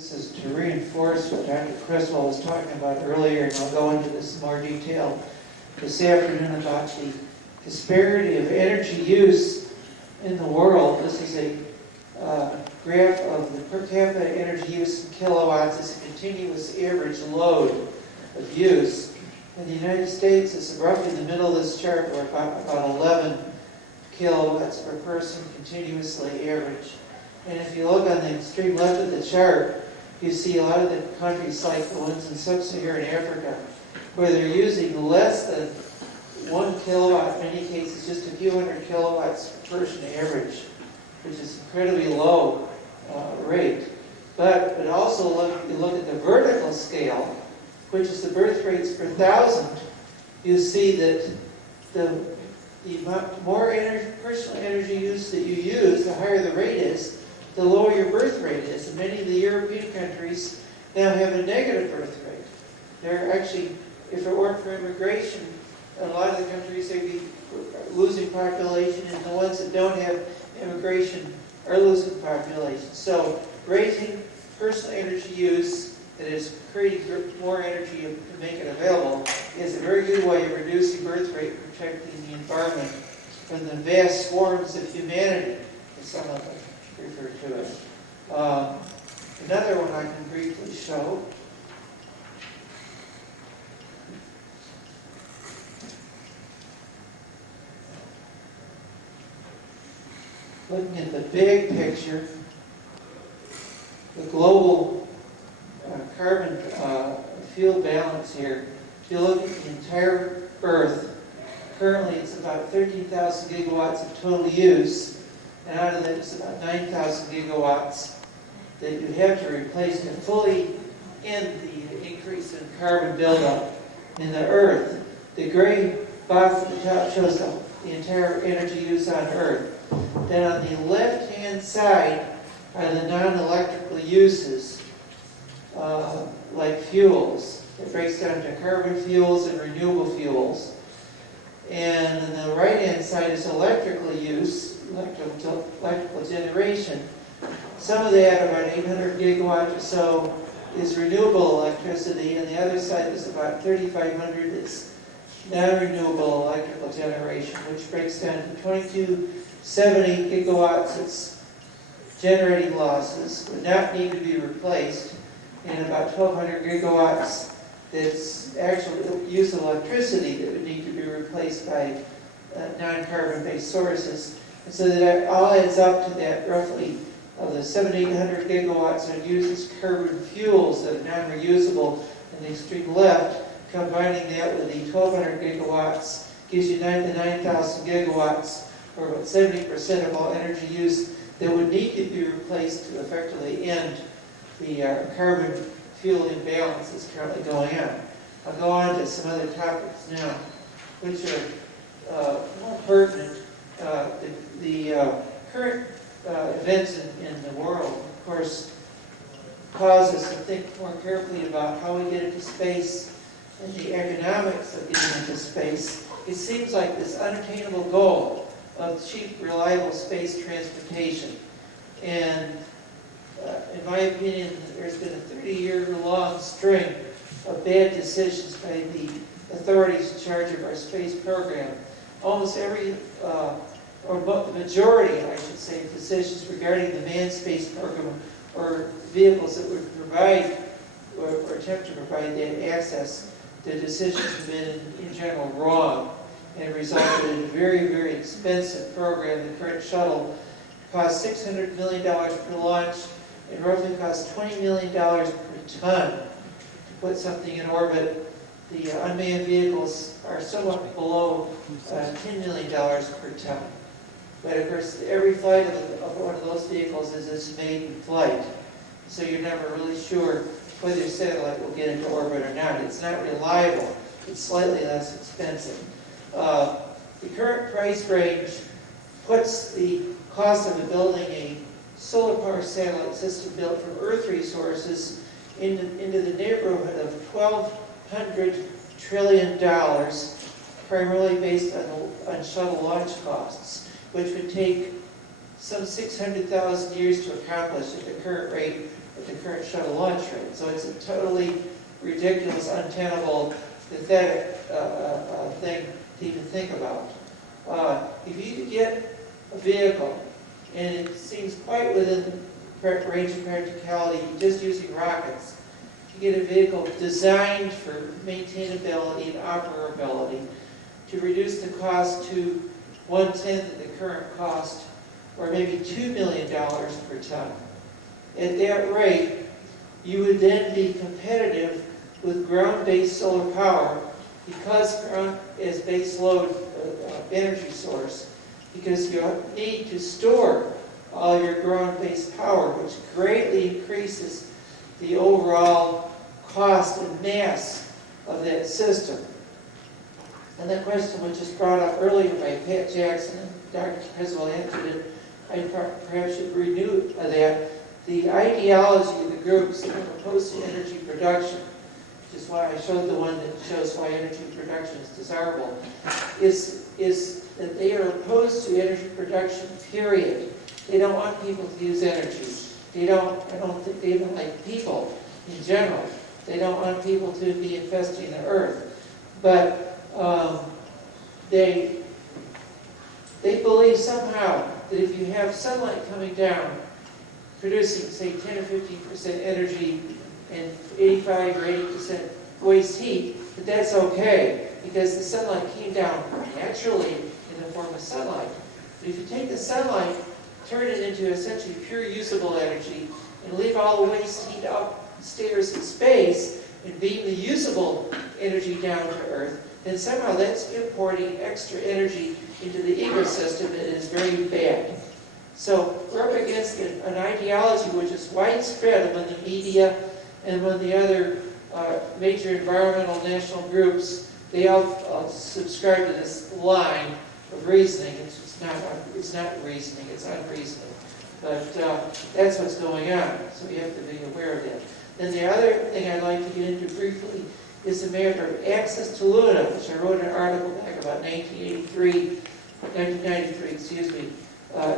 This is to reinforce what Dr. Creswell was talking about earlier, and I'll go into this in more detail this afternoon about the disparity of energy use in the world. This is a graph of the per capita energy use in kilowatts as a continuous average load of use. In the United States, it's roughly in the middle of this chart, or about 11 kilowatts per person continuously average. And if you look on the extreme left of the chart, you see a lot of the countries like the ones in sub-Saharan Africa, where they're using less than 1 kilowatt, in many cases just a few hundred kilowatts per person average, which is incredibly low rate. But also you look at the vertical scale, which is the birth rates per thousand, you see that the more personal energy use that you use, the higher the rate is, the lower your birth rate is. And many of the European countries now have a negative birth rate. They're actually, if it weren't for immigration, a lot of the countries they'd be losing population, and the ones that don't have immigration are losing population. So raising personal energy use, that is creating more energy to make it available, is a very good way of reducing birth rate and protecting the environment from the vast swarms of humanity, as some of them refer to it. Another one I can briefly show. Looking at the big picture, the global carbon fuel balance here, if you look at the entire Earth, currently it's about 13,000 gigawatts of total use, and out of that it's about 9,000 gigawatts that you have to replace to fully end the increase in carbon buildup in the Earth. The gray box at the top shows the entire energy use on Earth. Then on the left-hand side are the non-electrical uses, like fuels. It breaks down to carbon fuels and renewable fuels. And on the right-hand side is electrical use, electrical generation. Some of that, about 800 gigawatts or so, is renewable electricity, and the other side is about 3,500 that's non-renewable electrical generation, which breaks down to 2270 gigawatts that's generating losses, would not need to be replaced, and about 1,200 gigawatts that's actual use of electricity that would need to be replaced by non-carbon based sources. And so that all adds up to that roughly of the 700-800 gigawatts that uses carbon fuels that are non-reusable in the extreme left. Combining that with the 1,200 gigawatts gives you 9,000 gigawatts, or about 70% of all energy use that would need to be replaced to effectively end the carbon fuel imbalance that's currently going on. I'll go on to some other topics now, which are more pertinent. The current events in the world, of course, cause us to think more carefully about how we get into space and the economics of getting into space. It seems like this unattainable goal of cheap, reliable space transportation. And in my opinion, there's been a 30-year-long string of bad decisions by the authorities in charge of our space program. Almost every, or the majority, I should say, of decisions regarding the manned space program or vehicles that would provide or attempt to provide that access, the decisions have been in general wrong and resulted in a very, very expensive program. The current shuttle costs $600 million per launch and roughly costs $20 million per ton to put something in orbit. The unmanned vehicles are somewhat below $10 million per ton. But of course, every flight of one of those vehicles is its maiden flight. So you're never really sure whether your satellite will get into orbit or not. It's not reliable. It's slightly less expensive. The current price range puts the cost of building a solar power satellite system built from Earth resources into the neighborhood of $1,200 trillion, primarily based on shuttle launch costs, which would take some 600,000 years to accomplish at the current rate at the current shuttle launch rate. So it's a totally ridiculous, untenable, pathetic thing to even think about. If you could get a vehicle, and it seems quite within the range of practicality, just using rockets, to get a vehicle designed for maintainability and operability, to reduce the cost to 1/10 of the current cost, or maybe $2 million per ton. At that rate, you would then be competitive with ground-based solar power, because ground is base load energy source, because you need to store all your ground-based power, which greatly increases the overall cost and mass of that system. And that question was just brought up earlier by Pat Jackson, and Dr. Criswell answered it. I perhaps should renew that. The ideology of the groups that are opposed to energy production, which is why I showed the one that shows why energy production is desirable, is that they are opposed to energy production, period. They don't want people to use energy. I don't think they even like people in general. They don't want people to be infesting the earth. But they believe somehow that if you have sunlight coming down, producing, say, 10 or 15% energy and 85 or 80% waste heat, that's okay, because the sunlight came down naturally in the form of sunlight. But if you take the sunlight, turn it into essentially pure usable energy, and leave all the waste heat upstairs in space, and beam the usable energy down to Earth, then somehow that's importing extra energy into the ecosystem that is very bad. So we're up against an ideology which is widespread among the media and among the other major environmental national groups. They all subscribe to this line of reasoning. It's not reasoning, it's unreasoning. But that's what's going on, so we have to be aware of that. Then the other thing I'd like to get into briefly is the matter of access to Luna, which I wrote an article back about 1993,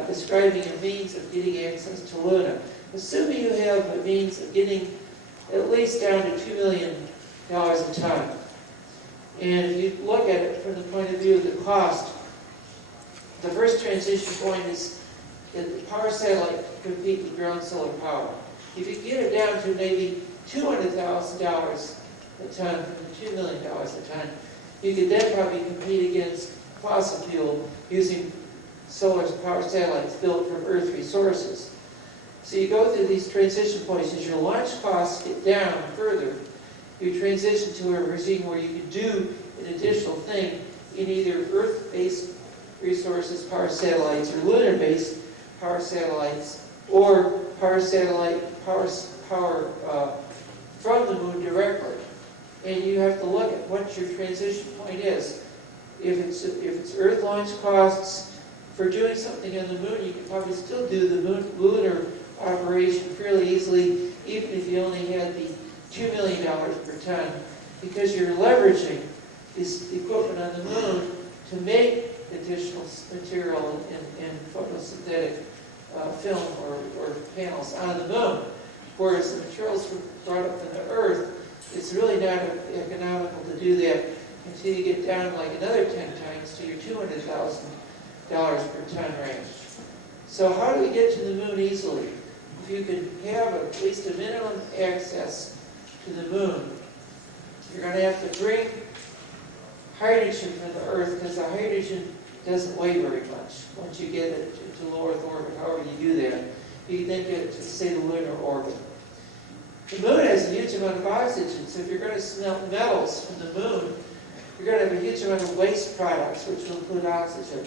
describing a means of getting access to Luna. Assuming you have a means of getting at least down to $2 million a ton. And if you look at it from the point of view of the cost, the first transition point is that the power satellite can compete with ground solar power. If you get it down to maybe $200,000 a ton from the $2 million a ton, you could then probably compete against fossil fuel using solar power satellites built from Earth resources. So you go through these transition points. As your launch costs get down further, you transition to a regime where you can do an additional thing in either Earth-based resources, power satellites, or lunar-based power satellites, or power from the moon directly. And you have to look at what your transition point is. If it's Earth launch costs for doing something on the moon, you can probably still do the lunar operation fairly easily, even if you only had the $2 million per ton, because you're leveraging this equipment on the moon to make additional material in photosynthetic film or panels on the moon. Whereas the materials brought up from the Earth, it's really not economical to do that until you get down like another 10 times to your $200,000 per ton range. So how do we get to the moon easily? If you can have at least a minimum access to the moon, you're going to have to bring hydrogen from the Earth, because the hydrogen doesn't weigh very much once you get it to low Earth orbit. However you do that, you can then get it to, say, the lunar orbit. The moon has a huge amount of oxygen, so if you're going to smelt metals from the moon, you're going to have a huge amount of waste products, which will include oxygen.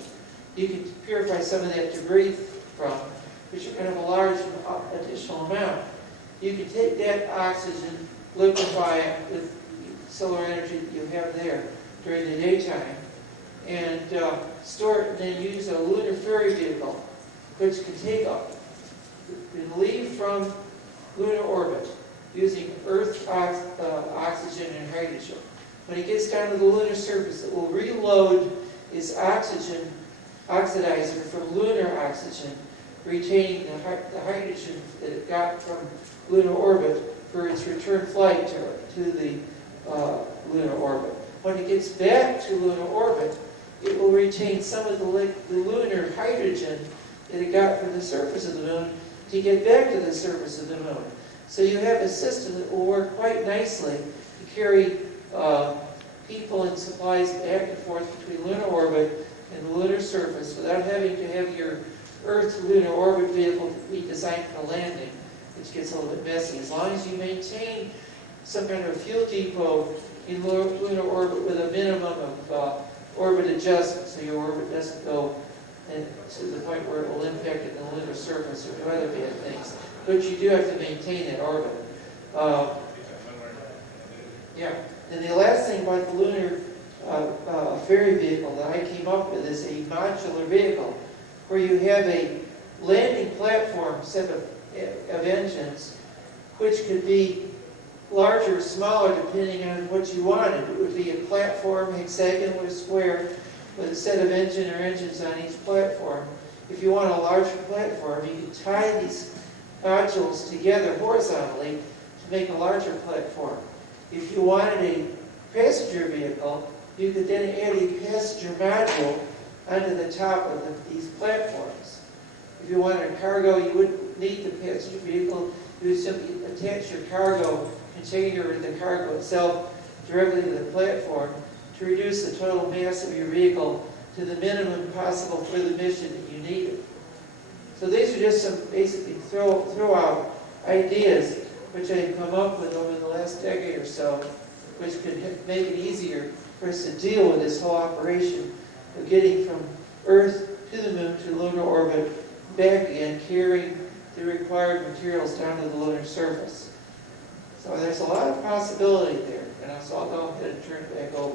You can purify some of that to breathe from, but you're going to have a large additional amount. You can take that oxygen, liquefy it with solar energy that you have there during the daytime, and store it, and then use a lunar ferry vehicle, which can take up and leave from lunar orbit using Earth oxygen and hydrogen. When it gets down to the lunar surface, it will reload its oxygen oxidizer from lunar oxygen retaining the hydrogen that it got from lunar orbit for its return flight to the lunar orbit. When it gets back to lunar orbit, it will retain some of the lunar hydrogen that it got from the surface of the moon to get back to the surface of the moon. So you have a system that will work quite nicely to carry people and supplies back and forth between lunar orbit and the lunar surface without having to have your Earth lunar orbit vehicle be designed for landing, which gets a little bit messy. As long as you maintain some kind of a fuel depot in lunar orbit with a minimum of orbit adjustment, so your orbit doesn't go to the point where it will impact the lunar surface or do other bad things. But you do have to maintain that orbit. Yeah. And the last thing about the lunar ferry vehicle that I came up with is a modular vehicle where you have a landing platform set of engines which could be larger or smaller depending on what you wanted. It would be a platform, hexagonal or square, with a set of engines on each platform. If you want a larger platform, you could tie these modules together horizontally to make a larger platform. If you wanted a passenger vehicle, you could then add a passenger module onto the top of these platforms. If you wanted a cargo, you wouldn't need the passenger vehicle. You would simply attach your cargo container or the cargo itself directly to the platform to reduce the total mass of your vehicle to the minimum possible for the mission that you needed. So these are just some basically throw-out ideas which I've come up with over the last decade or so, which could make it easier for us to deal with this whole operation of getting from Earth to the moon to lunar orbit, back again, carrying the required materials down to the lunar surface. So there's a lot of possibility there, and so I'll go ahead and turn it back over.